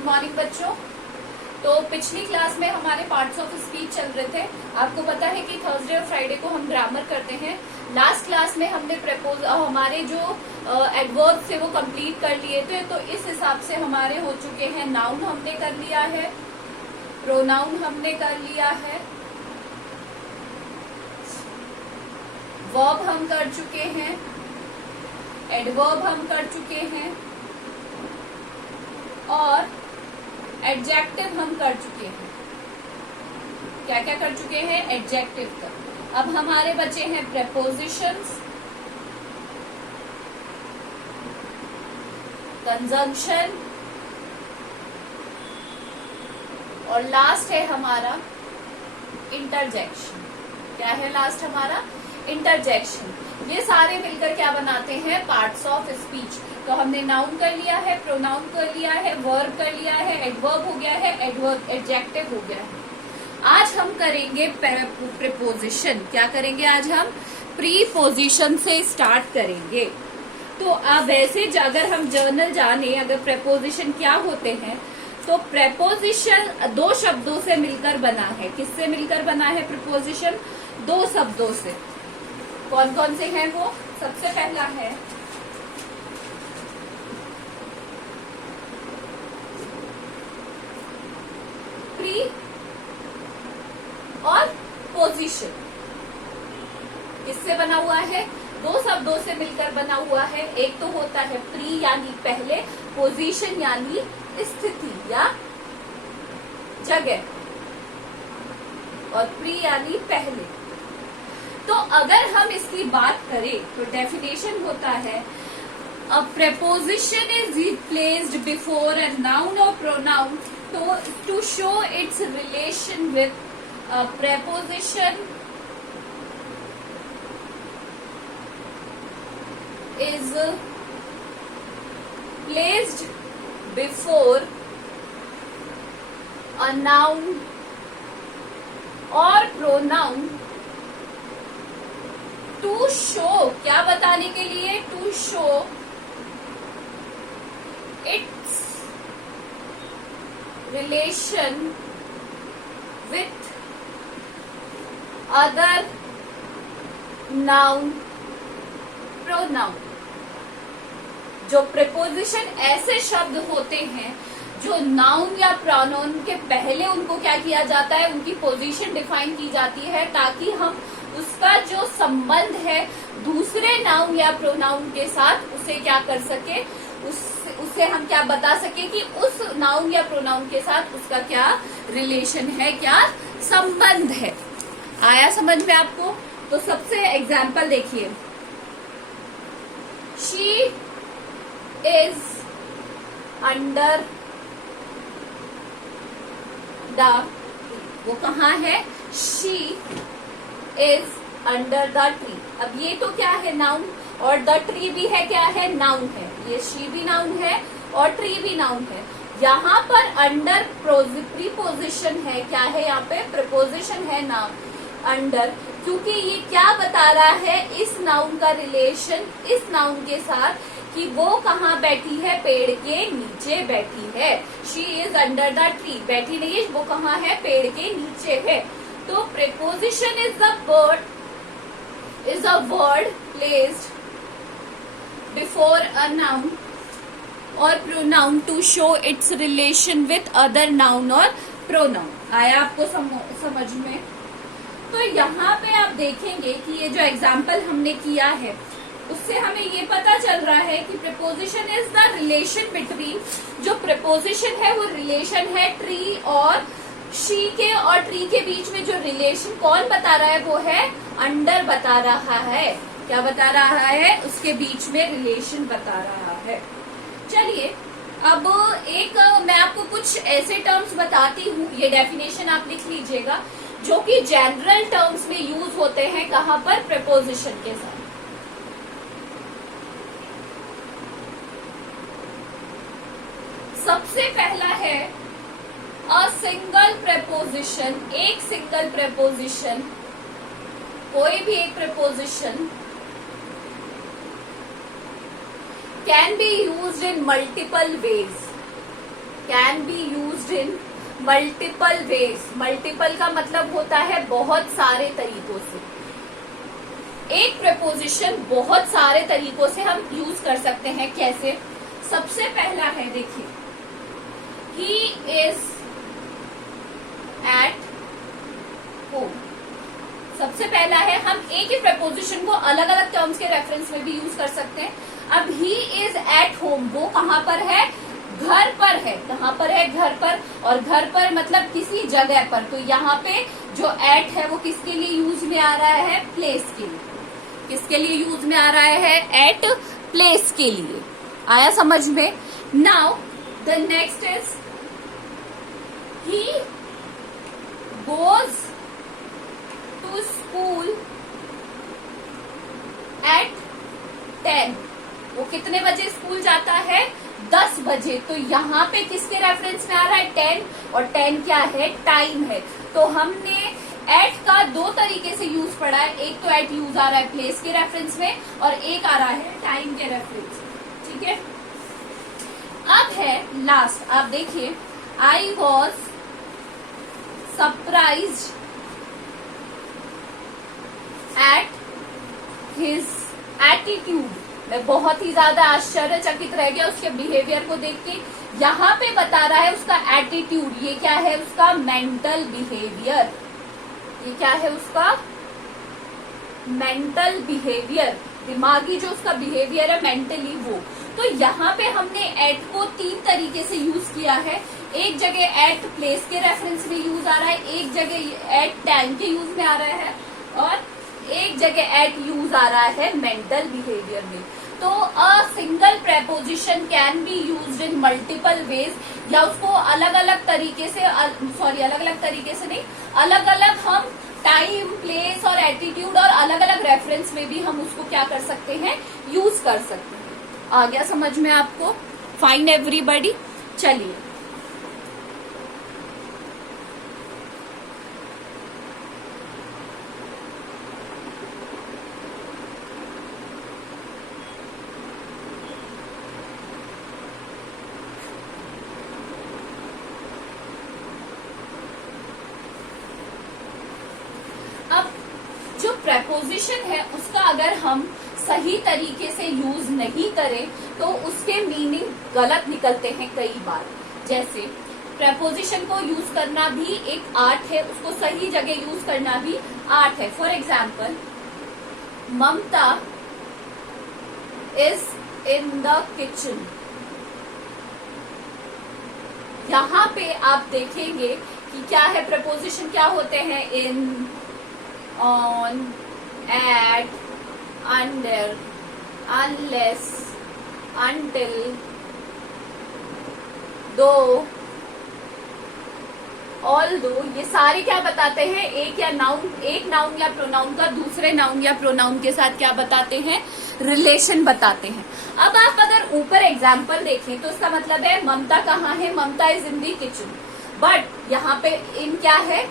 Good morning बच्चों। तो पिछली क्लास में हमारे पार्ट्स ऑफ स्पीच चल रहे थे। आपको पता है कि थर्सडे और फ्राइडे को हम ग्रामर करते हैं। लास्ट क्लास में हमने हमारे जो एडवर्ब थे वो कंप्लीट कर लिए थे। तो इस हिसाब से हमारे हो चुके हैं नाउन हमने कर लिया है, प्रोनाउन हमने कर लिया है, वर्ब हम कर चुके हैं, एडवर्ब हम कर चुके हैं और एडजेक्टिव हम कर चुके हैं। क्या क्या कर चुके हैं? एडजेक्टिव का। अब हमारे बचे हैं प्रेपोजिशंस, कंजंक्शन और लास्ट है हमारा इंटरजेक्शन। क्या है लास्ट हमारा? इंटरजेक्शन। ये सारे मिलकर क्या बनाते हैं? Parts of speech. तो हमने नाउन कर लिया है, प्रोनाउन कर लिया है, वर्ब कर लिया है, एडवर्ब हो गया है, एडजेक्टिव हो गया है। आज हम करेंगे प्रीपोजिशन। क्या करेंगे आज हम? प्रीपोजिशन से स्टार्ट करेंगे। तो अब वैसे अगर हम जर्नल जाने अगर प्रेपोजिशन क्या होते हैं, तो प्रेपोजिशन दो शब्दों से मिलकर बना है। किससे मिलकर बना है प्रीपोजिशन? दो शब्दों से। कौन कौन से हैं वो? सबसे पहला है प्री और पोजीशन। किससे बना हुआ है? दो शब्दों से मिलकर बना हुआ है। एक तो होता है प्री यानी पहले, पोजीशन यानी स्थिति या जगह, और प्री यानी पहले। तो अगर हम इसकी बात करें तो डेफिनेशन होता है अ preposition is placed before a noun or pronoun to show its relation with a preposition is placed before a noun or pronoun to show। क्या बताने के लिए? to show its relation with other noun pronoun। जो preposition ऐसे शब्द होते हैं जो नाउन या प्रोनाउन के पहले उनको क्या किया जाता है, उनकी पोजीशन डिफाइन की जाती है, ताकि हम उसका जो संबंध है दूसरे नाउन या प्रोनाउन के साथ उसे क्या कर सके, उससे हम क्या बता सके कि उस नाउन या प्रोनाउन के साथ उसका क्या रिलेशन है, क्या संबंध है। आया समझ में आपको? तो सबसे एग्जाम्पल देखिए, शी इज अंडर द, वो कहाँ है? She is under the tree. अब ये तो क्या है? नाउन, और द ट्री भी है, क्या है? नाउन है। ये शी भी नाउन है और ट्री भी नाउन है। यहाँ पर अंडर प्रीपोजिशन है। क्या है यहाँ पे? प्रीपोजिशन है नाउन अंडर, क्योंकि ये क्या बता रहा है? इस नाउन का रिलेशन इस नाउन के साथ, कि वो कहाँ बैठी है? पेड़ के नीचे बैठी है। She is under the tree, बैठी नहीं है, वो कहाँ है? पेड़ के नीचे है। तो preposition is a word placed before a noun और pronoun to show its relation with other noun और प्रोनाउन। आया आपको समझ में? तो यहाँ पे आप देखेंगे कि ये जो एग्जाम्पल हमने किया है उससे हमें ये पता चल रहा है कि preposition is the relation between, जो प्रीपोजिशन है वो रिलेशन है ट्री और शी के, और ट्री के बीच में जो रिलेशन कौन बता रहा है? वो है अंडर बता रहा है। क्या बता रहा है? उसके बीच में रिलेशन बता रहा है। चलिए अब एक मैं आपको कुछ ऐसे टर्म्स बताती हूँ, ये डेफिनेशन आप लिख लीजिएगा, जो कि जनरल टर्म्स में यूज होते हैं। कहाँ पर? प्रीपोजिशन के साथ। सबसे पहला है अ सिंगल प्रेपोजिशन। एक सिंगल प्रेपोजिशन, कोई भी एक preposition can be used in multiple ways। Can be used in multiple ways. Multiple का मतलब होता है बहुत सारे तरीकों से। एक प्रपोजिशन बहुत सारे तरीकों से हम यूज कर सकते हैं। कैसे? सबसे पहला है, देखिए, ही इज एट होम। सबसे पहला है, हम एक ही प्रपोजिशन को अलग अलग टर्म्स के रेफरेंस में भी यूज कर सकते हैं। अब ही इज एट होम, वो कहां पर है? घर पर है। कहां पर है? घर पर। और घर पर मतलब किसी जगह पर। तो यहाँ पे जो एट है वो किसके लिए यूज में आ रहा है? प्लेस के लिए। किसके लिए यूज में आ रहा है? एट प्लेस के लिए। आया समझ में? Now the next is he goes to school at 10। वो कितने बजे स्कूल जाता है? 10 बजे। तो यहाँ पे किसके रेफरेंस में आ रहा है? 10। और 10 क्या है? टाइम है। तो हमने एट का दो तरीके से यूज पढ़ा है। एक तो एट यूज आ रहा है प्लेस के रेफरेंस में और एक आ रहा है टाइम के रेफरेंस में। ठीक है, अब है लास्ट। आप देखिए, I was surprised at his attitude. मैं बहुत ही ज्यादा आश्चर्यचकित रह गया उसके बिहेवियर को देख के। यहाँ पे बता रहा है उसका एटीट्यूड। ये क्या है? उसका मेंटल बिहेवियर। ये क्या है? उसका मेंटल बिहेवियर। दिमागी जो उसका बिहेवियर है मेंटली, वो। तो यहाँ पे हमने एट को 3 तरीके से यूज किया है। एक जगह एट प्लेस के रेफरेंस में यूज आ रहा है, एक जगह एट टाइम के यूज में आ रहा है और एक जगह एट यूज आ रहा है मेंटल बिहेवियर में। तो a single preposition can be used in multiple ways, या उसको अलग अलग तरीके से, अलग अलग तरीके से नहीं, अलग अलग हम टाइम, प्लेस और एटीट्यूड और अलग अलग रेफरेंस में भी हम उसको क्या कर सकते हैं? यूज कर सकते हैं। आ गया समझ में आपको? Fine everybody. चलिए, प्रपोजिशन है उसका अगर हम सही तरीके से यूज नहीं करें तो उसके मीनिंग गलत निकलते हैं कई बार। जैसे प्रपोजिशन को यूज करना भी एक आर्ट है, उसको सही जगह यूज करना भी आर्ट है। For example, Mamta is in the kitchen. यहाँ पे आप देखेंगे कि क्या है? प्रपोजिशन क्या होते हैं? इन, on, at, under, unless, until, though, although। ये सारे क्या बताते हैं? एक नाउन या प्रोनाउन का दूसरे नाउन या प्रोनाउन के साथ क्या बताते हैं? रिलेशन बताते हैं। अब आप अगर ऊपर एग्जाम्पल देखें तो इसका मतलब है ममता कहाँ है? Mamta is in the kitchen. But यहाँ पे इन क्या है?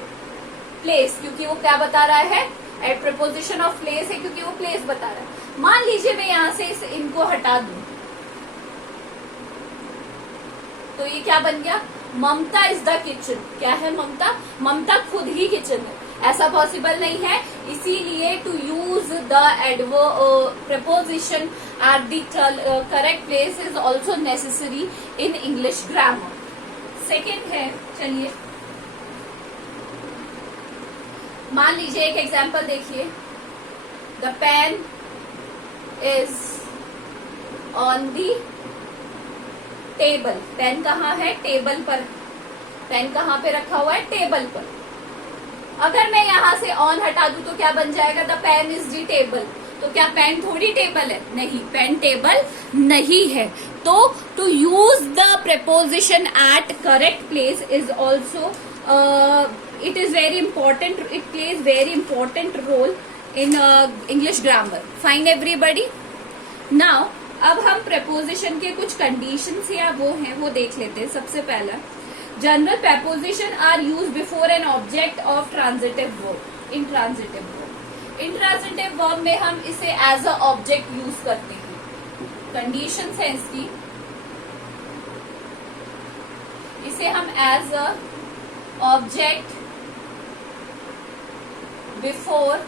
प्लेस, क्योंकि वो क्या बता रहा है? एट प्रपोजिशन ऑफ प्लेस है, क्योंकि वो प्लेस बता रहा है। मान लीजिए मैं यहाँ से इस इनको हटा दूं तो ये क्या बन गया? ममता इज द किचन। क्या है? ममता खुद ही किचन है। ऐसा पॉसिबल नहीं है, इसीलिए to use the preposition at the correct place is also necessary in English grammar. Second है, चलिए मान लीजिए एक एग्जाम्पल देखिए, the pen is on the table. Pen कहाँ है? टेबल पर। पेन कहाँ पे रखा हुआ है? टेबल पर। अगर मैं यहाँ से ऑन हटा दूं तो क्या बन जाएगा? The pen is the table. तो क्या पेन थोड़ी टेबल है? नहीं, पेन टेबल नहीं है। तो to use the preposition at correct place is also it is very important, it plays very important role in English grammar. Fine everybody? Now अब हम preposition के कुछ conditions या वो हैं वो देख लेते हैं। सबसे पहला, general preposition are used before an object of transitive verb, intransitive verb. Intransitive verb में हम इसे as a object use करते हैं। Conditions है इसकी, इसे हम as a object before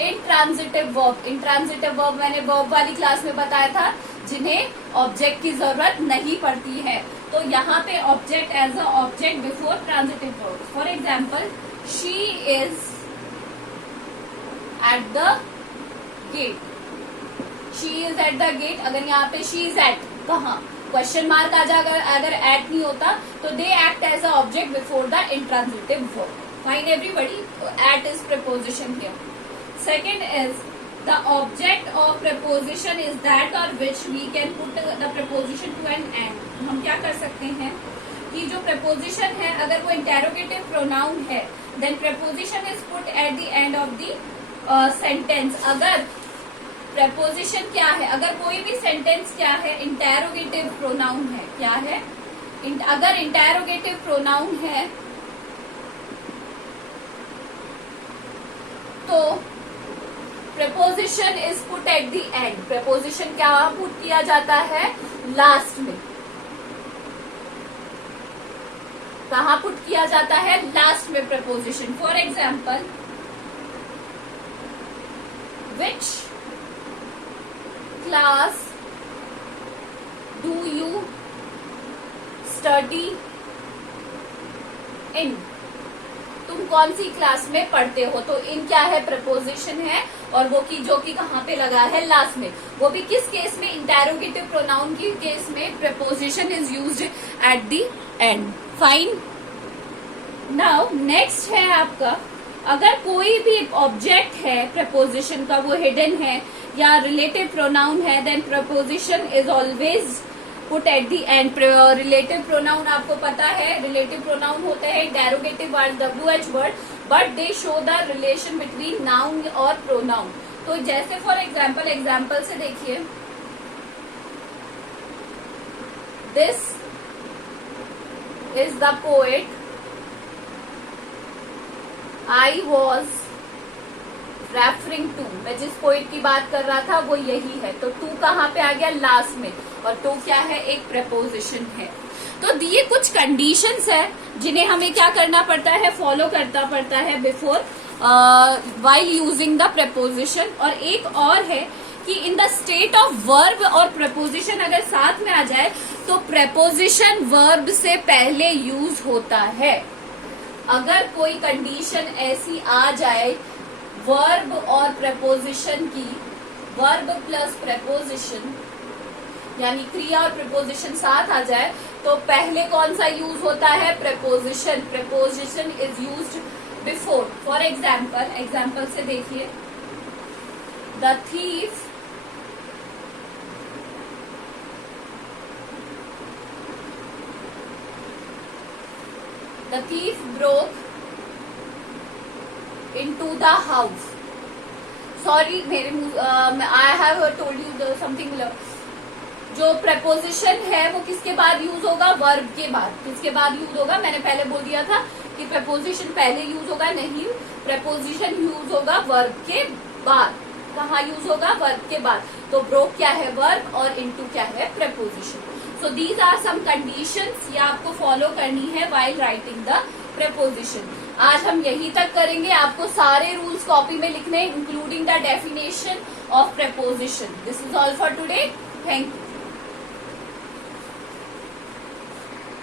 intransitive verb, intransitive verb मैंने वर्ब वाली क्लास में बताया था जिन्हें ऑब्जेक्ट की जरूरत नहीं पड़ती है, तो यहाँ पे object as a object before transitive verb. For example, she is at the gate, she is at the gate, अगर यहाँ पे शी इज एट कहाँ क्वेश्चन मार्क आ जाएगा, अगर एट नहीं होता तो they act as a object before the intransitive verb. Fine everybody, at is preposition here. Second is the object of preposition is that or which we can put the preposition to an end. हम क्या कर सकते हैं कि जो preposition है अगर वो interrogative pronoun है then preposition is put at the end of the sentence. अगर preposition क्या है, अगर कोई भी sentence क्या है interrogative pronoun है, क्या है अगर interrogative pronoun है तो preposition is put at the end. preposition क्या पुट किया जाता है लास्ट में, कहाँ पुट किया जाता है लास्ट में preposition. For example, which class do you study in? तुम कौन सी क्लास में पढ़ते हो, तो इन क्या है preposition है और वो की जो कि कहाँ पे लगा है लास्ट में, वो भी किस केस में इंटेरोगेटिव प्रोनाउन की केस में preposition is used at the end. Fine. Now next है आपका, अगर कोई भी ऑब्जेक्ट है preposition का वो हिडन है या रिलेटिव प्रोनाउन है then preposition is always put at the end. Relative pronoun आपको पता है, रिलेटिव प्रोनाउन होते हैं derogative word WH word, but they show the relation between noun और प्रोनाउन. तो जैसे फॉर एग्जाम्पल से देखिए, this is the poet I was referring to. मैं जिस पोएट की बात कर रहा था वो यही है, तो टू कहाँ पे आ गया लास्ट में, और टू क्या है एक preposition है. तो ये कुछ कंडीशंस है जिन्हें हमें क्या करना पड़ता है, फॉलो करना पड़ता है before while using the preposition. और एक और है कि in the state of verb और preposition अगर साथ में आ जाए तो preposition वर्ब से पहले यूज होता है. अगर कोई कंडीशन ऐसी आ जाए वर्ब और preposition की, वर्ब प्लस preposition यानी क्रिया और preposition साथ आ जाए तो पहले कौन सा यूज होता है preposition. preposition is used before. For example से देखिए, the thief broke into the house. Sorry मेरे I have told you something. जो preposition है वो किसके बाद यूज होगा, वर्ब के बाद. किसके बाद यूज होगा, मैंने पहले बोल दिया था कि preposition पहले यूज होगा, नहीं, preposition यूज होगा वर्ब के बाद. कहाँ यूज होगा, वर्ब के बाद. तो broke क्या है वर्ब और into क्या है preposition. So these are some conditions, ये आपको फॉलो करनी है व्हाइल राइटिंग द preposition. आज हम यही तक करेंगे, आपको सारे रूल्स कॉपी में लिखने including the definition of preposition. This is all for today. Thank you.